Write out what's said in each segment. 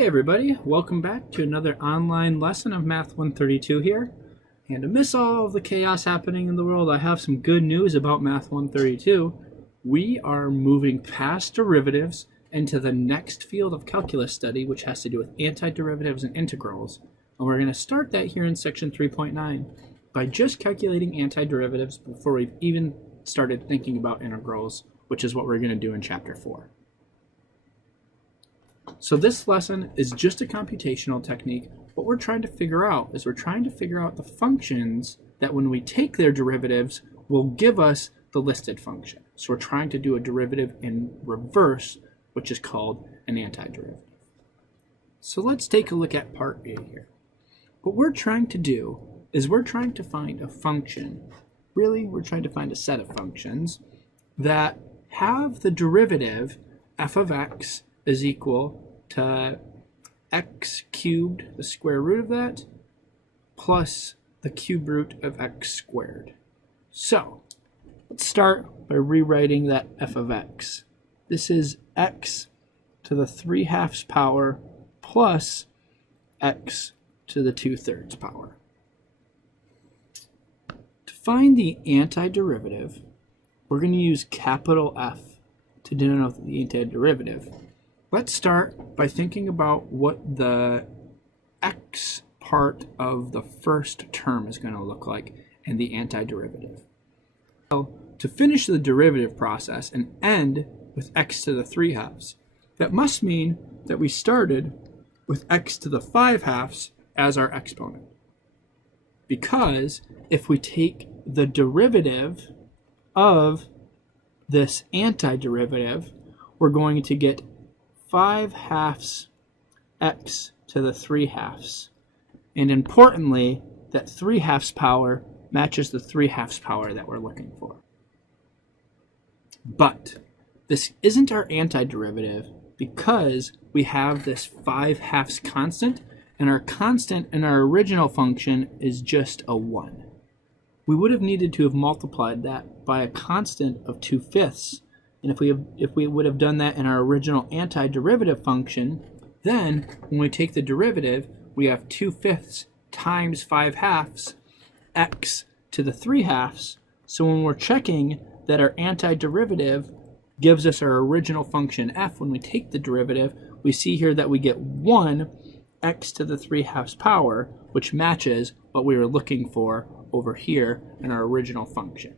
Hey everybody, welcome back to another online lesson of Math 132 here. And amidst all of the chaos happening in the world, I have some good news about Math 132. We are moving past derivatives into the next field of calculus study, which has to do with antiderivatives and integrals. And we're going to start that here in section 3.9 by just calculating antiderivatives before we've even started thinking about integrals, which is what we're going to do in chapter 4. So this lesson is just a computational technique. What we're trying to figure out is the functions that when we take their derivatives will give us the listed function. So we're trying to do a derivative in reverse, which is called an antiderivative. So let's take a look at part A here. What we're trying to do is we're trying to find a function. Really, we're trying to find a set of functions that have the derivative f of x is equal to x cubed, the square root of that, plus the cube root of x squared. So let's start by rewriting that f of x. This is x to the 3/2 power plus x to the 2/3 power. To find the antiderivative, we're going to use capital F to denote the antiderivative. Let's start by thinking about what the x part of the first term is going to look like in the antiderivative. So to finish the derivative process and end with x to the 3/2, that must mean that we started with x to the 5/2 as our exponent. Because if we take the derivative of this antiderivative, we're going to get 5/2 x to the 3/2. And importantly, that 3/2 power matches the 3/2 power that we're looking for. But this isn't our antiderivative because we have this 5/2 constant, and our constant in our original function is just a 1. We would have needed to have multiplied that by a constant of 2/5. And if we would have done that in our original antiderivative function, then when we take the derivative, we have 2/5 times 5/2 x to the 3/2. So when we're checking that our antiderivative gives us our original function f, when we take the derivative, we see here that we get 1 x to the 3/2 power, which matches what we were looking for over here in our original function.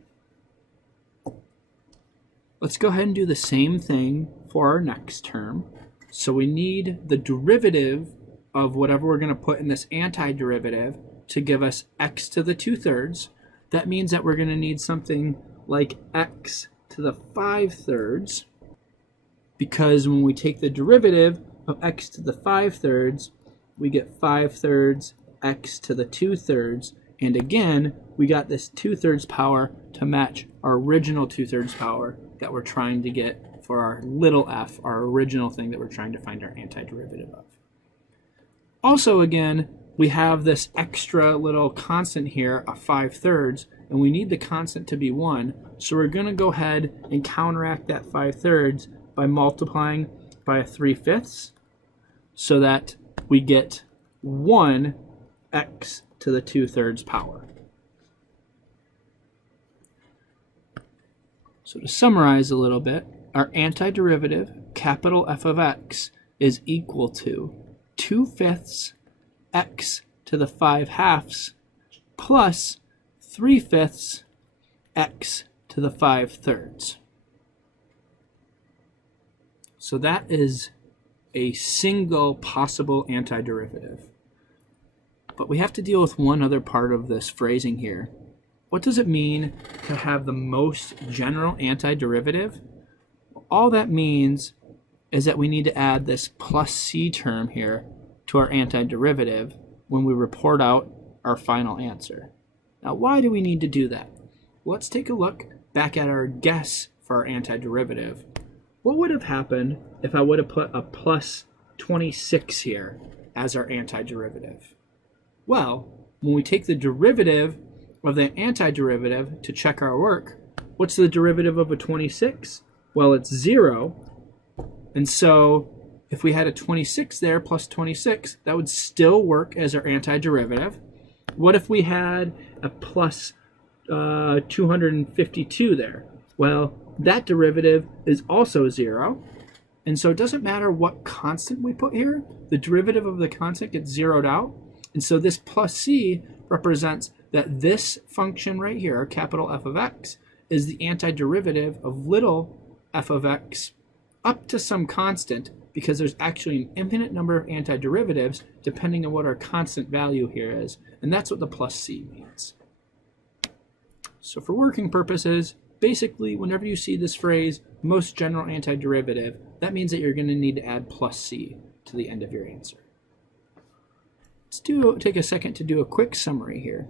Let's go ahead and do the same thing for our next term. So we need the derivative of whatever we're going to put in this antiderivative to give us x to the 2/3. That means that we're going to need something like x to the 5/3, because when we take the derivative of x to the 5/3, we get 5/3 x to the 2/3. And again, we got this 2/3 power to match our original 2/3 power that we're trying to get for our little f, our original thing that we're trying to find our antiderivative of. Also, again, we have this extra little constant here, a 5/3, and we need the constant to be 1. So we're going to go ahead and counteract that 5/3 by multiplying by a 3/5, so that we get 1 x to the 2/3 power. So to summarize a little bit, our antiderivative, capital F of x, is equal to 2/5 x to the 5/2 plus 3/5 x to the 5/3. So that is a single possible antiderivative. But we have to deal with one other part of this phrasing here. What does it mean to have the most general antiderivative? All that means is that we need to add this plus c term here to our antiderivative when we report out our final answer. Now, why do we need to do that? Let's take a look back at our guess for our antiderivative. What would have happened if I would have put a plus 26 here as our antiderivative? Well, when we take the derivative of the antiderivative to check our work, what's the derivative of a 26? Well, it's 0. And so if we had a 26 there plus 26, that would still work as our antiderivative. What if we had a plus 252 there? Well, that derivative is also 0. And so it doesn't matter what constant we put here, the derivative of the constant gets zeroed out. And so this plus c represents that this function right here, capital F of x, is the antiderivative of little f of x up to some constant, because there's actually an infinite number of antiderivatives depending on what our constant value here is. And that's what the plus c means. So for working purposes, basically, whenever you see this phrase, most general antiderivative, that means that you're going to need to add plus c to the end of your answer. Let's take a second to do a quick summary here.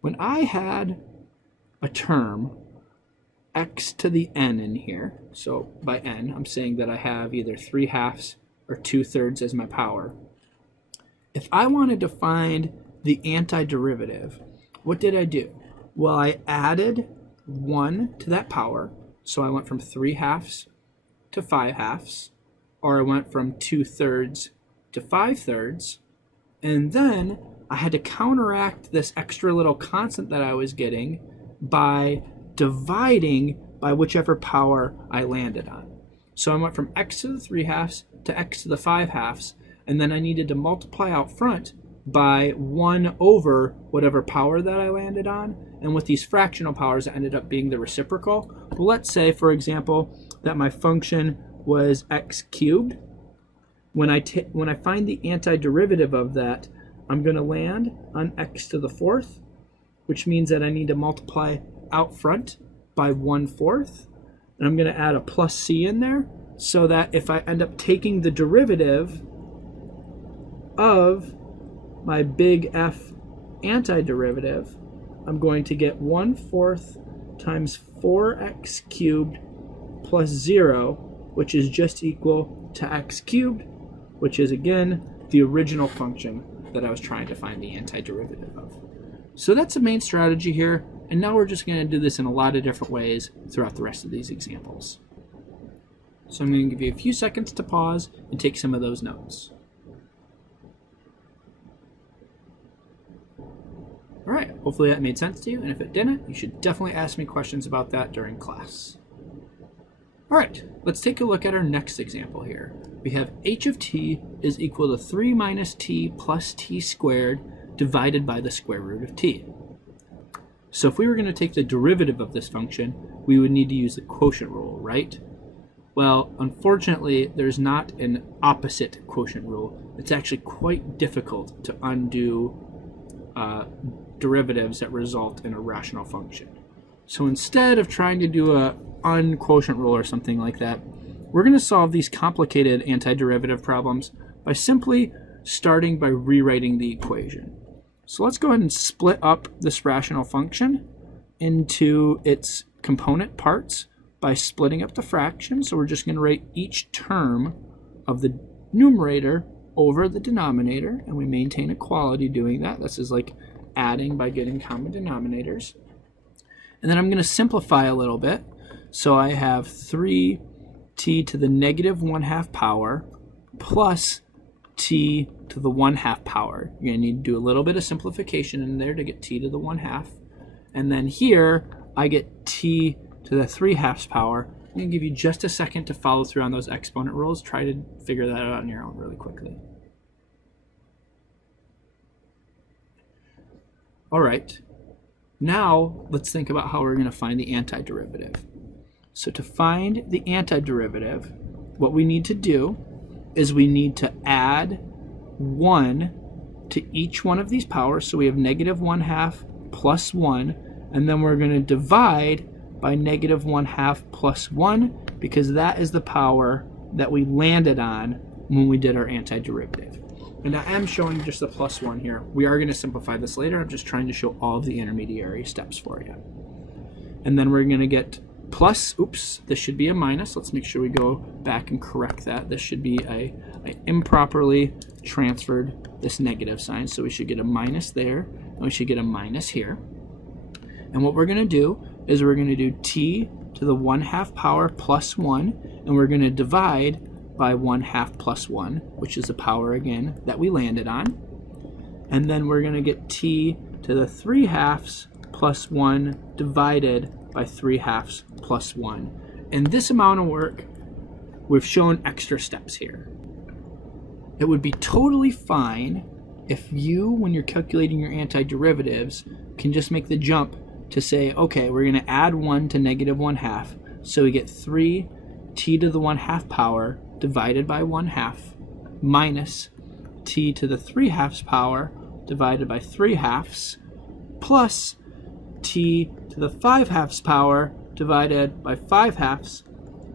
When I had a term x to the n in here, so by n, I'm saying that I have either 3/2 or 2/3 as my power. If I wanted to find the antiderivative, what did I do? Well, I added 1 to that power, so I went from 3/2 to 5/2, or I went from 2/3 to 5/3, and then I had to counteract this extra little constant that I was getting by dividing by whichever power I landed on. So I went from x to the 3/2 to x to the 5/2, and then I needed to multiply out front by 1 over whatever power that I landed on. And with these fractional powers, that ended up being the reciprocal. Well, let's say, for example, that my function was x cubed. When I find the antiderivative of that, I'm going to land on x to the 4th, which means that I need to multiply out front by 1/4. And I'm going to add a plus c in there, so that if I end up taking the derivative of my big F antiderivative, I'm going to get 1/4 times 4x cubed plus 0, which is just equal to x cubed, which is, again, the original function that I was trying to find the antiderivative of. So that's the main strategy here, and now we're just going to do this in a lot of different ways throughout the rest of these examples. So I'm going to give you a few seconds to pause and take some of those notes. All right, hopefully that made sense to you, and if it didn't, you should definitely ask me questions about that during class. All right, let's take a look at our next example here. We have h of t is equal to 3 minus t plus t squared divided by the square root of t. So if we were going to take the derivative of this function, we would need to use the quotient rule, right? Well, unfortunately, there's not an opposite quotient rule. It's actually quite difficult to undo derivatives that result in a rational function. So instead of trying to do a unquotient rule or something like that, we're going to solve these complicated antiderivative problems by simply starting by rewriting the equation. So let's go ahead and split up this rational function into its component parts by splitting up the fraction. So we're just going to write each term of the numerator over the denominator, and we maintain equality doing that. This is like adding by getting common denominators. And then I'm going to simplify a little bit. So I have 3t to the negative 1/2 power plus t to the 1/2 power. You're going to need to do a little bit of simplification in there to get t to the 1/2. And then here I get t to the 3/2 power. I'm going to give you just a second to follow through on those exponent rules. Try to figure that out on your own really quickly. All right, now let's think about how we're going to find the antiderivative. So to find the antiderivative, what we need to do is we need to add 1 to each one of these powers. So we have negative 1/2 plus 1, and then we're going to divide by negative 1/2 plus 1, because that is the power that we landed on when we did our antiderivative. And I am showing just the plus 1 here. We are going to simplify this later. I'm just trying to show all of the intermediary steps for you. And then we're going to get plus, oops, this should be a minus. Let's make sure we go back and correct that. This should be I improperly transferred this negative sign. So we should get a minus there, and we should get a minus here. And what we're going to do is we're going to do t to the 1/2 power plus 1, and we're going to divide by 1/2 plus 1, which is the power, again, that we landed on. And then we're going to get t to the 3/2 plus 1 divided by 3/2 plus 1. And this amount of work, we've shown extra steps here. It would be totally fine if you, when you're calculating your antiderivatives, can just make the jump to say, okay, we're going to add 1 to negative 1/2, so we get 3 t to the 1/2 power divided by 1/2 minus t to the 3/2 power divided by 3/2 plus t to the 5/2 power divided by 5/2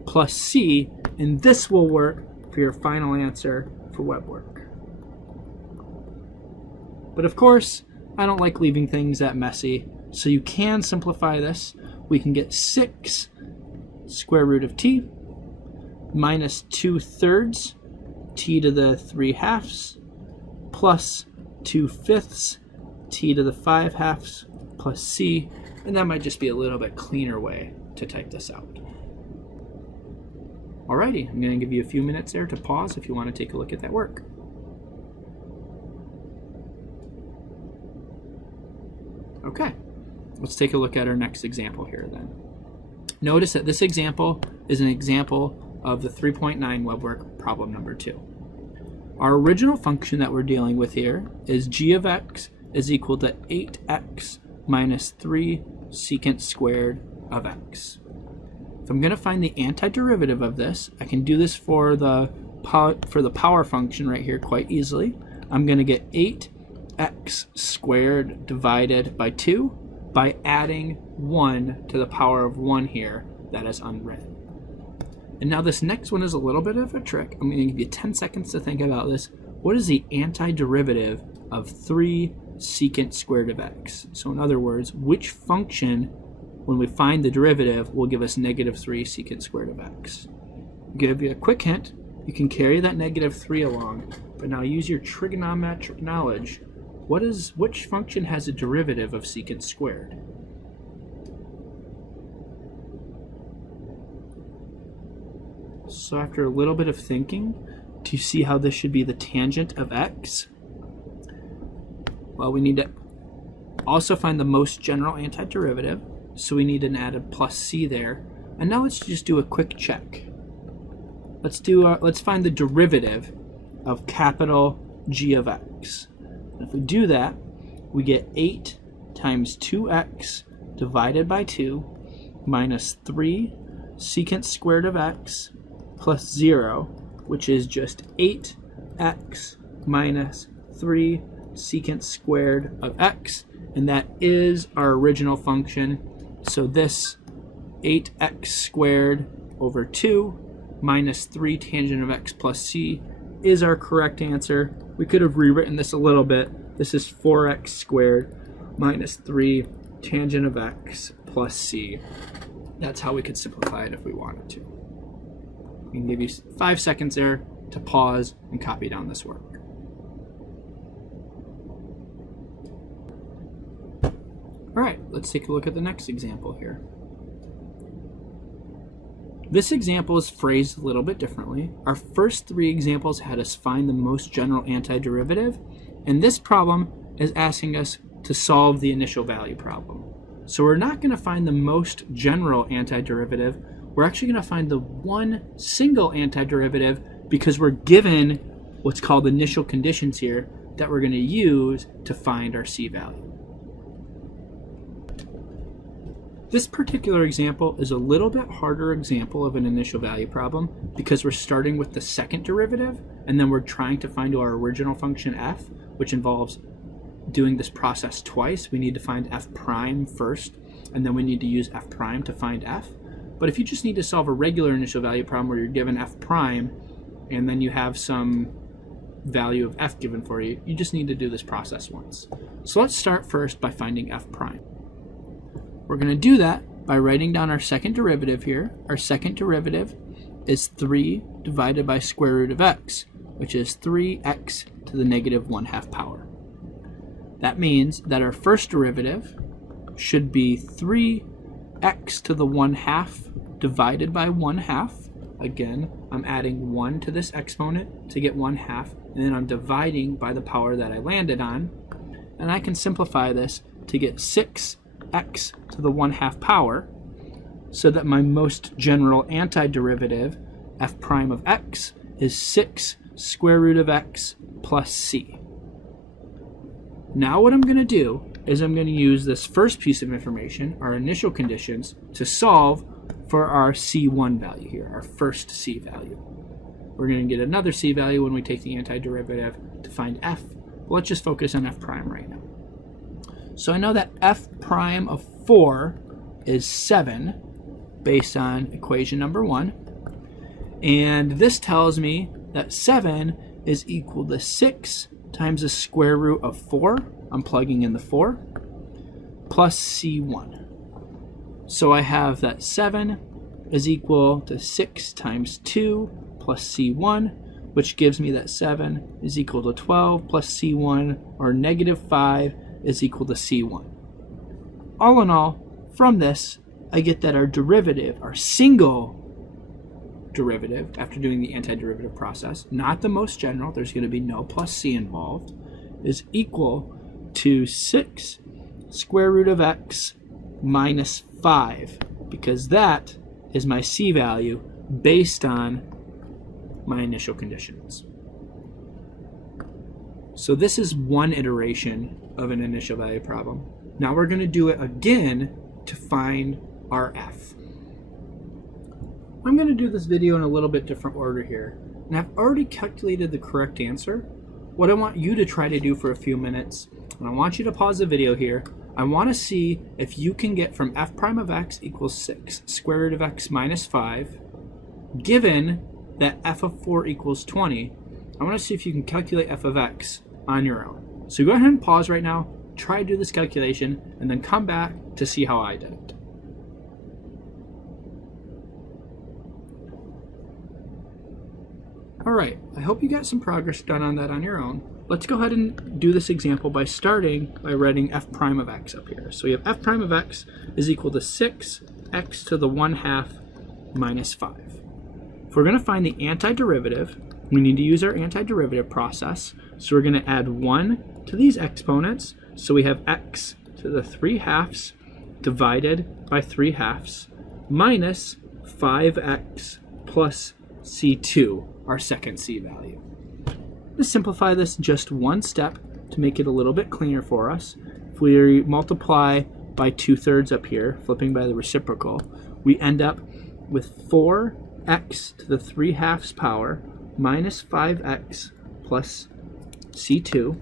plus c, and this will work for your final answer for web work. But of course, I don't like leaving things that messy, so you can simplify this. We can get 6 square root of t minus 2/3 t to the 3/2 plus 2/5 t to the 5/2 plus c, and that might just be a little bit cleaner way to type this out. Alrighty, I'm going to give you a few minutes there to pause if you want to take a look at that work. Okay, let's take a look at our next example here then. Notice that this example is an example of the 3.9 web work problem number 2. Our original function that we're dealing with here is g of x is equal to 8x minus 3 secant squared of x. If I'm going to find the antiderivative of this, I can do this for the power function right here quite easily. I'm going to get 8x squared divided by 2 by adding 1 to the power of 1 here that is unwritten. And now this next one is a little bit of a trick. I'm going to give you 10 seconds to think about this. What is the antiderivative of 3 secant squared of x? So in other words, which function, when we find the derivative, will give us negative 3 secant squared of x? I'll give you a quick hint. You can carry that negative 3 along, but now use your trigonometric knowledge. Which function has a derivative of secant squared? So after a little bit of thinking, do you see how this should be the tangent of x? Well, we need to also find the most general antiderivative, so we need an added plus c there. And now let's just do a quick check. Let's find the derivative of capital G of x. And if we do that, we get 8 times 2x divided by 2 minus 3 secant squared of x plus 0, which is just 8x minus 3 secant squared of x, and that is our original function. So this 8x squared over 2 minus 3 tangent of x plus c is our correct answer. We could have rewritten this a little bit. This is 4x squared minus 3 tangent of x plus c. That's how we could simplify it if we wanted to. I can give you 5 seconds there to pause and copy down this work. All right, let's take a look at the next example here. This example is phrased a little bit differently. Our first 3 examples had us find the most general antiderivative, and this problem is asking us to solve the initial value problem. So we're not going to find the most general antiderivative. We're actually going to find the one single antiderivative because we're given what's called initial conditions here that we're going to use to find our c value. This particular example is a little bit harder example of an initial value problem because we're starting with the second derivative and then we're trying to find our original function f, which involves doing this process twice. We need to find f prime first, and then we need to use f prime to find f. But if you just need to solve a regular initial value problem where you're given f prime and then you have some value of f given for you, you just need to do this process once. So let's start first by finding f prime. We're going to do that by writing down our second derivative here. Our second derivative is 3 divided by square root of x, which is 3x to the negative 1/2 power. That means that our first derivative should be 3x to the 1/2 divided by 1/2, again, I'm adding 1 to this exponent to get 1/2, and then I'm dividing by the power that I landed on. And I can simplify this to get 6x to the 1/2 power, so that my most general antiderivative, f prime of x, is 6 square root of x plus c. Now what I'm going to do is I'm going to use this first piece of information, our initial conditions, to solve for our c1 value here, our first c value. We're going to get another c value when we take the antiderivative to find f. But let's just focus on f prime right now. So I know that f prime of 4 is 7 based on equation number 1. And this tells me that 7 is equal to 6 times the square root of 4. I'm plugging in the 4 plus c1. So I have that 7 is equal to 6 times 2 plus c1, which gives me that 7 is equal to 12 plus c1, or negative 5 is equal to c1. All in all, from this, I get that our derivative, our single derivative, after doing the antiderivative process, not the most general, there's going to be no plus c involved, is equal to 6 square root of x minus 5, because that is my c value based on my initial conditions. So this is one iteration of an initial value problem. Now we're going to do it again to find our f. I'm going to do this video in a little bit different order here, and I've already calculated the correct answer. What I want you to try to do for a few minutes, and I want you to pause the video here, I want to see if you can get from f prime of x equals 6 square root of x minus 5, given that f of 4 equals 20, I want to see if you can calculate f of x on your own. So go ahead and pause right now, try to do this calculation, and then come back to see how I did it. All right, I hope you got some progress done on that on your own. Let's go ahead and do this example by starting by writing f prime of x up here. So we have f prime of x is equal to 6x to the 1/2 minus 5. If we're going to find the antiderivative, we need to use our antiderivative process. So we're going to add 1 to these exponents. So we have x to the 3/2 divided by 3/2 minus 5x plus c2, our second c value. Let's simplify this just one step to make it a little bit cleaner for us. If we multiply by 2/3 up here, flipping by the reciprocal, we end up with 4x to the 3/2 power minus 5x plus c2.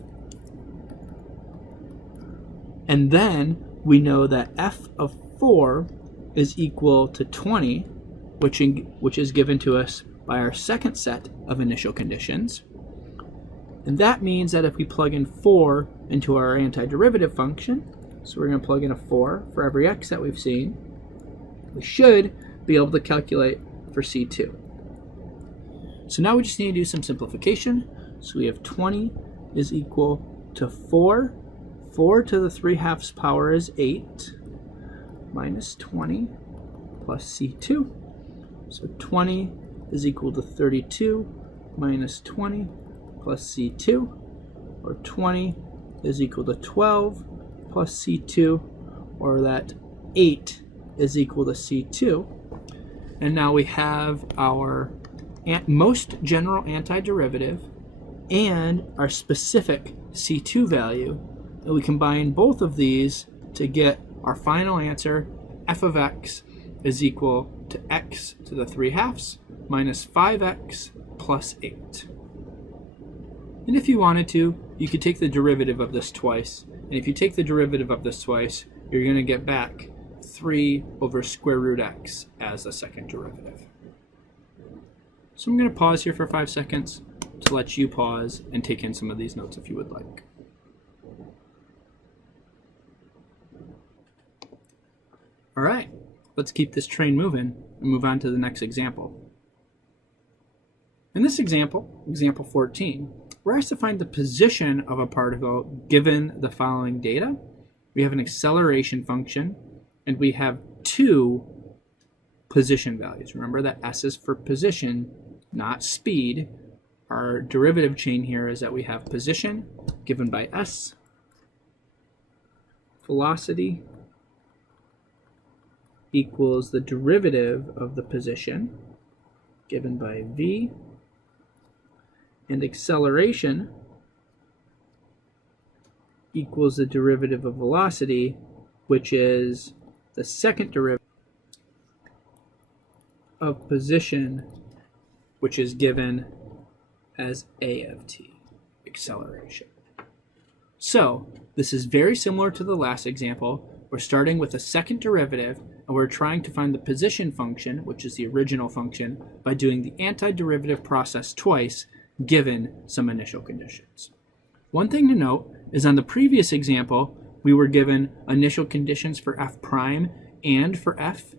And then we know that f of 4 is equal to 20, which is given to us by our second set of initial conditions. And that means that if we plug in 4 into our antiderivative function, so we're going to plug in a 4 for every x that we've seen, we should be able to calculate for c2. So now we just need to do some simplification. So we have 20 is equal to 4. 4 to the 3/2 power is 8 minus 20 plus c2. So 20 is equal to 32 minus 20 plus c2, or 20 is equal to 12 plus c2, or that 8 is equal to c2. And now we have our most general antiderivative and our specific c2 value, and we combine both of these to get our final answer. F of x is equal to x to the 3/2 minus 5x plus 8. And if you wanted to, you could take the derivative of this twice. And if you take the derivative of this twice, you're going to get back 3 over square root x as the second derivative. So I'm going to pause here for 5 seconds to let you pause and take in some of these notes if you would like. All right, let's keep this train moving and move on to the next example. In this example, example 14, we're asked to find the position of a particle given the following data. We have an acceleration function, and we have 2 position values. Remember that S is for position, not speed. Our derivative chain here is that we have position given by S, velocity equals the derivative of the position given by V, and acceleration equals the derivative of velocity, which is the second derivative of position, which is given as A of t, acceleration. So this is very similar to the last example. We're starting with a second derivative, and we're trying to find the position function, which is the original function, by doing the antiderivative process twice, given some initial conditions. One thing to note is on the previous example, we were given initial conditions for f prime and for f.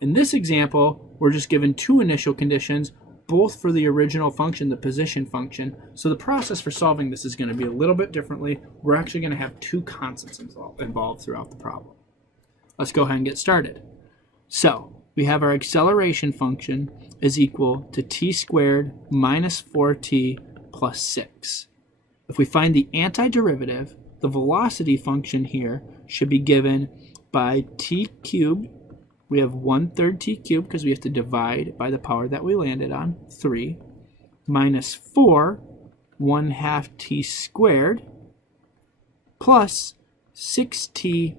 In this example, we're just given two initial conditions, both for the original function, the position function. So the process for solving this is going to be a little bit differently. We're actually going to have two constants involved throughout the problem. Let's go ahead and get started. So we have our acceleration function is equal to t squared minus 4t plus 6. If we find the antiderivative, the velocity function here should be given by t cubed. We have 1/3 t cubed because we have to divide by the power that we landed on, 3, minus 4, 1/2 t squared, plus 6t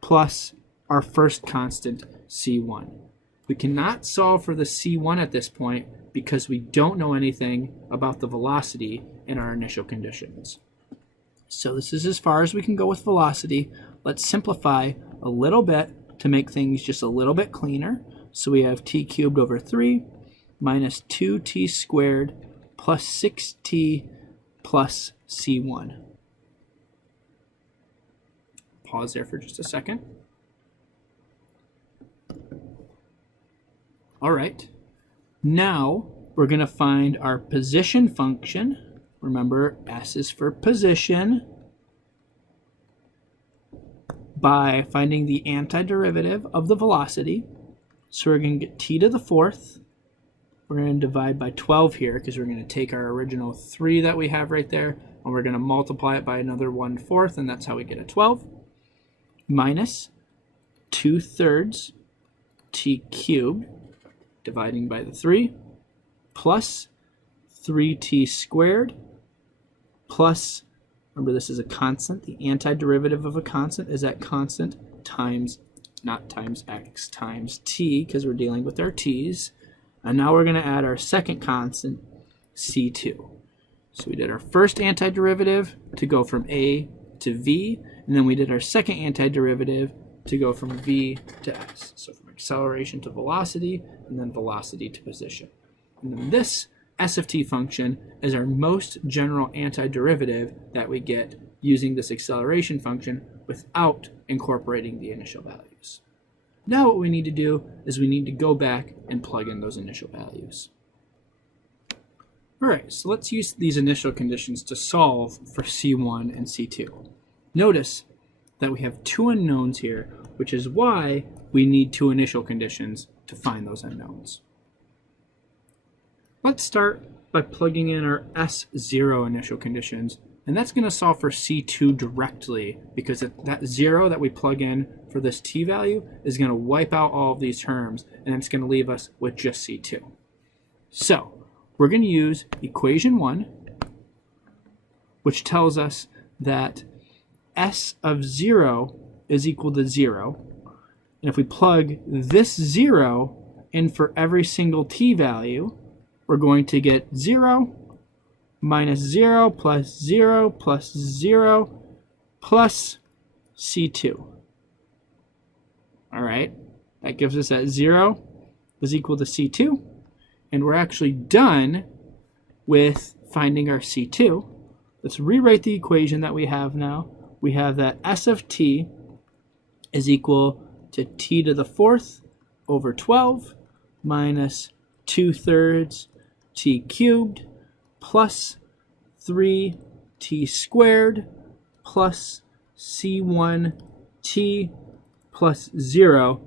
plus our first constant, c1. We cannot solve for the c1 at this point because we don't know anything about the velocity in our initial conditions. So this is as far as we can go with velocity. Let's simplify a little bit to make things just a little bit cleaner. So we have t cubed over 3 minus 2t squared plus 6t plus c1. Pause there for just a second. All right, now we're going to find our position function. Remember, S is for position, by finding the antiderivative of the velocity. So we're going to get t to the 4th. We're going to divide by 12 here because we're going to take our original 3 that we have right there, and we're going to multiply it by another 1/4, and that's how we get a 12, minus 2/3 t cubed, dividing by the 3, plus 3t squared, plus, remember this is a constant, the antiderivative of a constant is that constant times, not times x, times t, because we're dealing with our t's. And now we're going to add our second constant, c2. So we did our first antiderivative to go from a to v, and then we did our second antiderivative to go from v to s. So from acceleration to velocity, and then velocity to position. And then this S of t function is our most general antiderivative that we get using this acceleration function without incorporating the initial values. Now what we need to do is we need to go back and plug in those initial values. All right, so let's use these initial conditions to solve for C1 and C2. Notice that we have two unknowns here, which is why we need two initial conditions to find those unknowns. Let's start by plugging in our S0 initial conditions, and that's going to solve for C2 directly because that 0 that we plug in for this t value is going to wipe out all of these terms, and it's going to leave us with just C2. So we're going to use equation 1, which tells us that S of 0 is equal to 0. And if we plug this 0 in for every single t value, we're going to get 0 minus 0 plus 0 plus 0 plus C2. All right, that gives us that 0 is equal to C2. And we're actually done with finding our C2. Let's rewrite the equation that we have now. We have that S of t is equal to t to the 4th over 12 minus 2/3 t cubed plus 3t squared plus c1t plus 0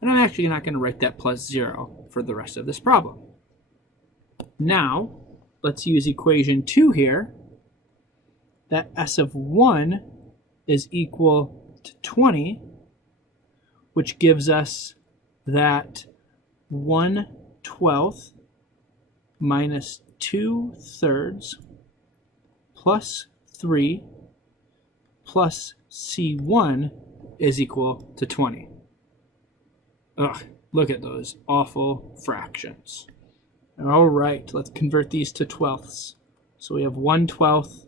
And I'm actually not going to write that plus 0 for the rest of this problem. Now, let's use equation 2 here. That s of 1 is equal to 20, which gives us that 1/12 minus 2/3 plus 3 plus C1 is equal to 20. Ugh, look at those awful fractions. All right, let's convert these to twelfths. So we have 1/12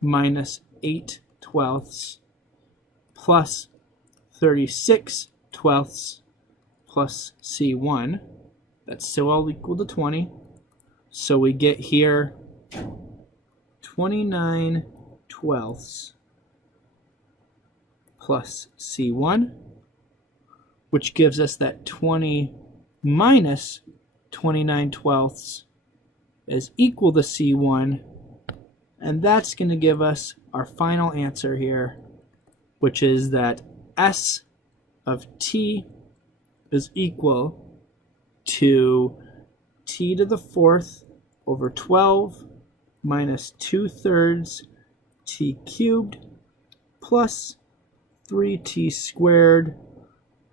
minus 8/12 plus 36/12 plus C1. That's still all equal to 20. So we get here 29/12 plus C1, which gives us that 20 minus 29/12 is equal to C1, and that's going to give us our final answer here, which is that S of t is equal to t to the 4th over 12 minus 2/3 t cubed plus 3t squared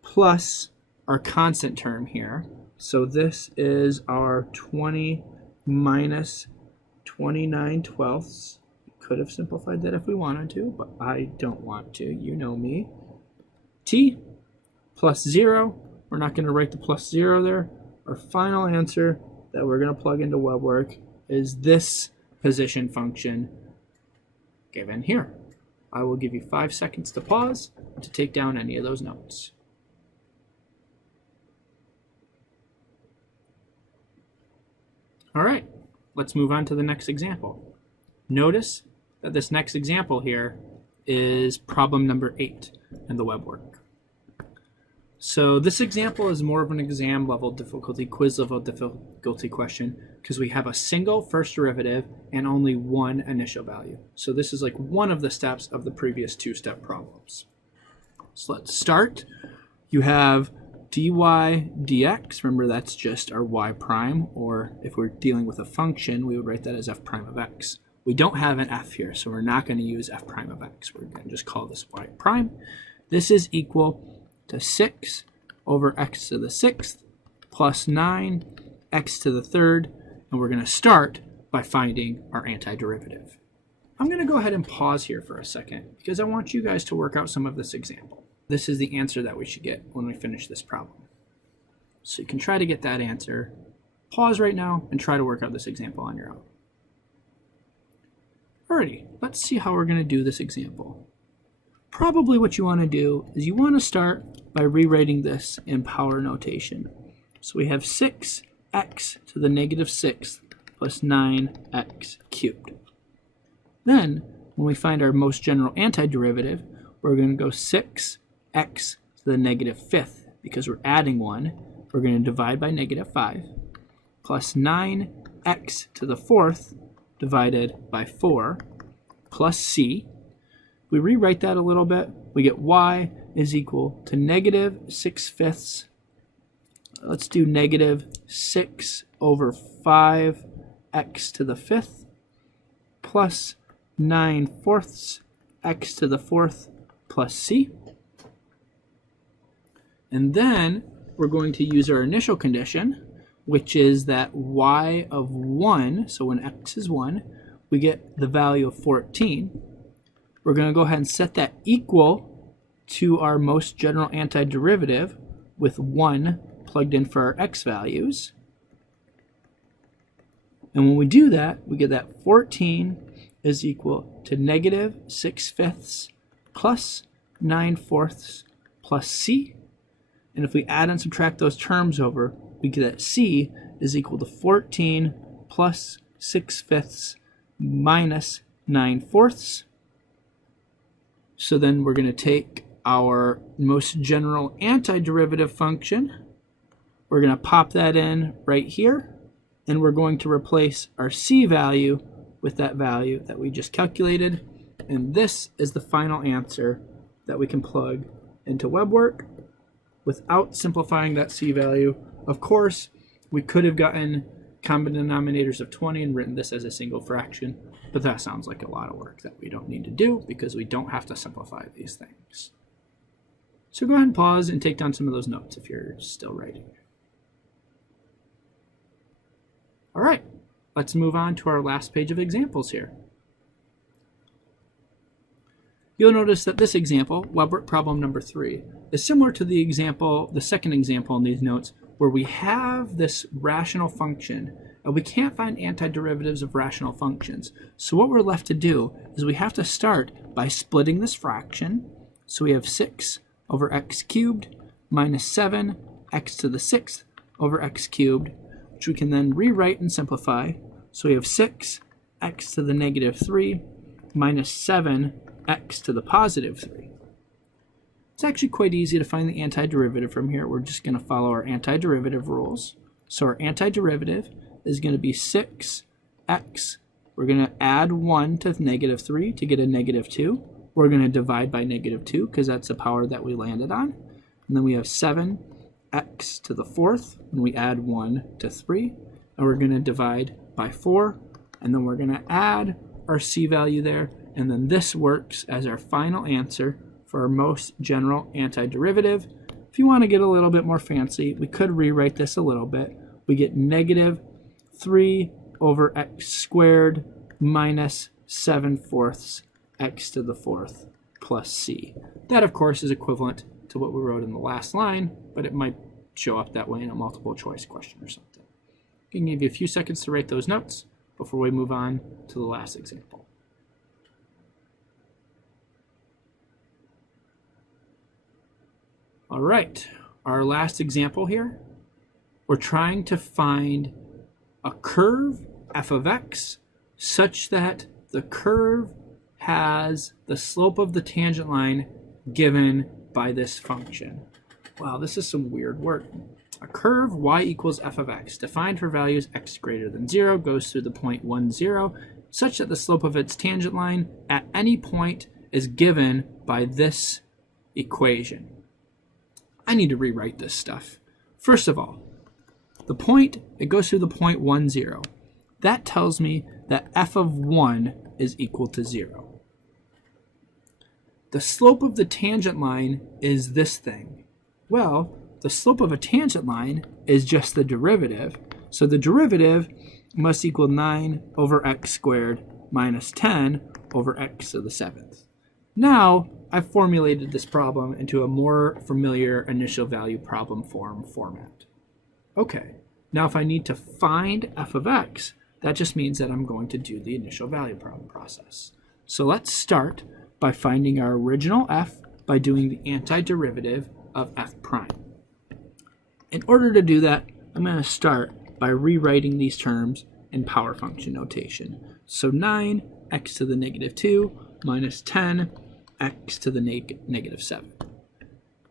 plus our constant term here. So this is our 20 minus 29/12. Could have simplified that if we wanted to, but I don't want to. You know me. T plus 0. We're not going to write the plus 0 there. Our final answer that we're going to plug into WebWork is this position function given here. I will give you 5 seconds to pause and to take down any of those notes. All right, let's move on to the next example. Notice that this next example here is problem number 8 in the WebWork. So this example is more of an exam level difficulty, quiz level difficulty question, because we have a single first derivative and only one initial value. So this is like one of the steps of the previous 2-step problems. So let's start. You have dy dx. Remember, that's just our y prime, or if we're dealing with a function, we would write that as f prime of x. We don't have an f here, so we're not going to use f prime of x. We're going to just call this y prime. This is equal to 6 over x to the 6th plus 9 x to the 3rd, and we're going to start by finding our antiderivative. I'm going to go ahead and pause here for a second because I want you guys to work out some of this example. This is the answer that we should get when we finish this problem. So you can try to get that answer. Pause right now and try to work out this example on your own. Alrighty, let's see how we're going to do this example. Probably what you want to do is you want to start by rewriting this in power notation. So we have 6x to the negative 6th plus 9x cubed. Then, when we find our most general antiderivative, we're going to go 6x to the negative 5th. Because we're adding 1, we're going to divide by negative 5, plus 9x to the 4th divided by 4, plus c. We rewrite that a little bit. We get y is equal to negative 6/5. Let's do negative 6 over 5x to the 5th plus 9/4 x to the 4th plus c. And then we're going to use our initial condition, which is that y of 1, so when x is 1, we get the value of 14. We're going to go ahead and set that equal to our most general antiderivative with 1 plugged in for our x values. And when we do that, we get that 14 is equal to negative 6/5 plus 9/4 plus c. And if we add and subtract those terms over, we get that c is equal to 14 plus 6/5 minus 9/4. So then we're going to take our most general antiderivative function. We're going to pop that in right here, and we're going to replace our c value with that value that we just calculated. And this is the final answer that we can plug into WebWork. without simplifying that c value. Of course, we could have gotten common denominators of 20 and written this as a single fraction, but that sounds like a lot of work that we don't need to do because we don't have to simplify these things. So go ahead and pause and take down some of those notes if you're still writing. All right, let's move on to our last page of examples here. You'll notice that this example, Weber problem number 3, is similar to the second example in these notes, where we have this rational function and we can't find antiderivatives of rational functions. So what we're left to do is we have to start by splitting this fraction. So we have 6 over x cubed minus 7 x to the 6th over x cubed, which we can then rewrite and simplify. So we have 6 x to the negative 3 minus 7 x to the positive 3. It's actually quite easy to find the antiderivative from here. We're just going to follow our antiderivative rules. So our antiderivative is going to be 6x. We're going to add 1 to negative 3 to get a negative 2. We're going to divide by negative 2 because that's the power that we landed on. And then we have 7x to the 4th, and we add 1 to 3. And we're going to divide by 4, and then we're going to add our c value there. And then this works as our final answer for our most general antiderivative. If you want to get a little bit more fancy, we could rewrite this a little bit. We get negative 3 over x squared minus 7/4 x to the 4th plus c. That, of course, is equivalent to what we wrote in the last line, but it might show up that way in a multiple choice question or something. I can give you a few seconds to write those notes before we move on to the last example. All right, our last example here, we're trying to find a curve f of x such that the curve has the slope of the tangent line given by this function. Wow, this is some weird work. A curve y equals f of x defined for values x greater than 0 goes through the point 1, 0 such that the slope of its tangent line at any point is given by this equation. I need to rewrite this stuff. First of all, the point, it goes through the point 1, 0. That tells me that f of 1 is equal to 0. The slope of the tangent line is this thing. Well, the slope of a tangent line is just the derivative. So the derivative must equal 9 over x squared minus 10 over x to the 7th. Now, I've formulated this problem into a more familiar initial value problem format. Okay, now if I need to find f of x, that just means that I'm going to do the initial value problem process. So let's start by finding our original f by doing the antiderivative of f prime. In order to do that, I'm going to start by rewriting these terms in power function notation. So 9x to the negative 2 minus 10 x to the negative 7.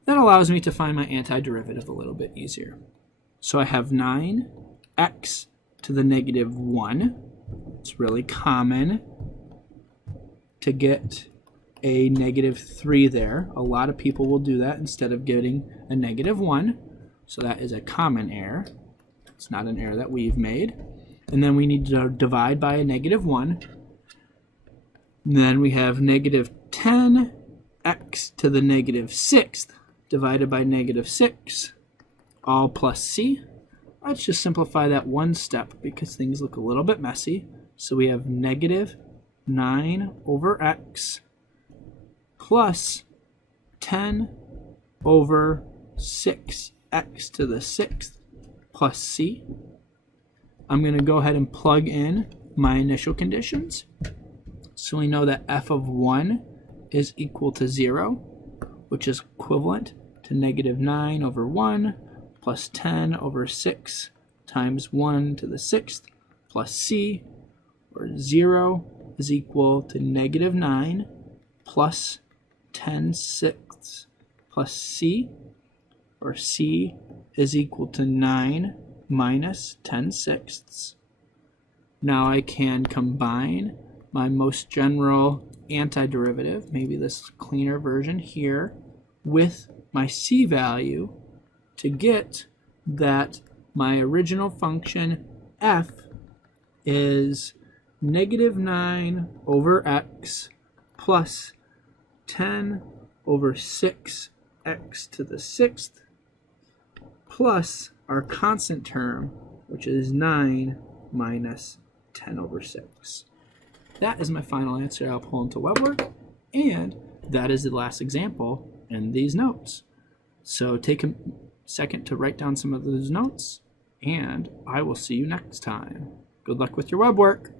That allows me to find my antiderivative a little bit easier. So I have 9x to the negative 1. It's really common to get a negative 3 there. A lot of people will do that instead of getting a negative 1. So that is a common error. It's not an error that we've made. And then we need to divide by a negative 1. And then we have negative 10x to the negative 6th divided by negative 6, all plus c. Let's just simplify that one step because things look a little bit messy. So we have negative 9 over x plus 10 over 6x to the 6th plus c. I'm going to go ahead and plug in my initial conditions. So we know that f of 1 is equal to 0, which is equivalent to negative 9 over 1 plus 10 over 6 times 1 to the 6th plus c, where 0 is equal to negative 9 plus 10/6 plus c, or c is equal to 9 minus 10/6. Now I can combine my most general antiderivative, maybe this cleaner version here, with my c value, to get that my original function f is negative 9 over x plus 10 over 6x to the 6th plus our constant term, which is 9 minus 10 over 6. That is my final answer I'll pull into WebWork, and that is the last example in these notes. So take a second to write down some of those notes, and I will see you next time. Good luck with your web work.